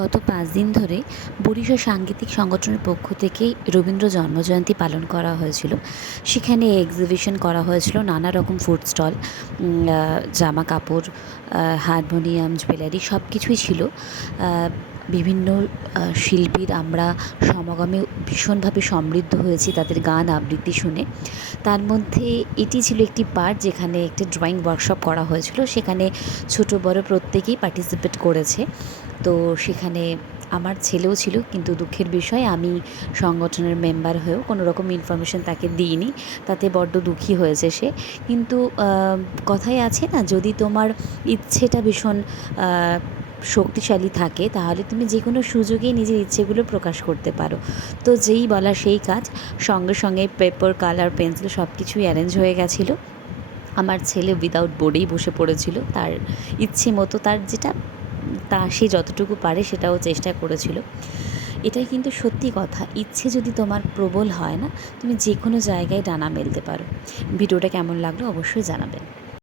গত ৫ দিন ধরে বরিশাল সাংগীতিক সংগঠনের পক্ষ থেকেই রবীন্দ্র জন্মজয়ন্তী পালন করা হয়েছিল। সেখানে এক্সিবিশন করা হয়েছিল, নানা রকম ফুড স্টল, জামা কাপড়, হারমোনিয়াম, জুয়েলারি সব কিছুই ছিল। বিভিন্ন শিল্পীর আমরা সমাগমে ভীষণভাবে সমৃদ্ধ হয়েছি তাদের গান আবৃত্তি শুনে। তার মধ্যে এটি ছিল একটি পার্ট যেখানে একটি ড্রয়িং ওয়ার্কশপ করা হয়েছিল। সেখানে ছোট বড় প্রত্যেকেই পার্টিসিপেট করেছে। তো সেখানে আমার ছেলেও ছিল, কিন্তু দুঃখের বিষয় আমি সংগঠনের মেম্বার হয়েও কোনো রকম ইনফরমেশন তাকে দিইনি। তাতে বড্ড দুঃখী হয়েছে সে। কিন্তু কথায় আছে না, যদি তোমার ইচ্ছেটা ভীষণ শক্তিশালী থাকে তাহলে তুমি যে কোনো সুযোগেই নিজের ইচ্ছেগুলো প্রকাশ করতে পারো। তো যেই বলা সেই কাজ, সঙ্গে সঙ্গে পেপার, কালার, পেন্সিল সব কিছুই অ্যারেঞ্জ হয়ে গেছিলো। আমার ছেলে উইদাউট বোর্ডেই বসে পড়েছিল, তার ইচ্ছে মতো তার যেটা সে যতটুকু পারে সেটাও চেষ্টা করেছিল। এটাই কিন্তু সত্যি কথা, ইচ্ছে যদি তোমার প্রবল হয় না, তুমি যে কোনো জায়গায় ডানা মেলতে পারো। ভিডিওটা কেমন লাগলো অবশ্যই জানাবেন।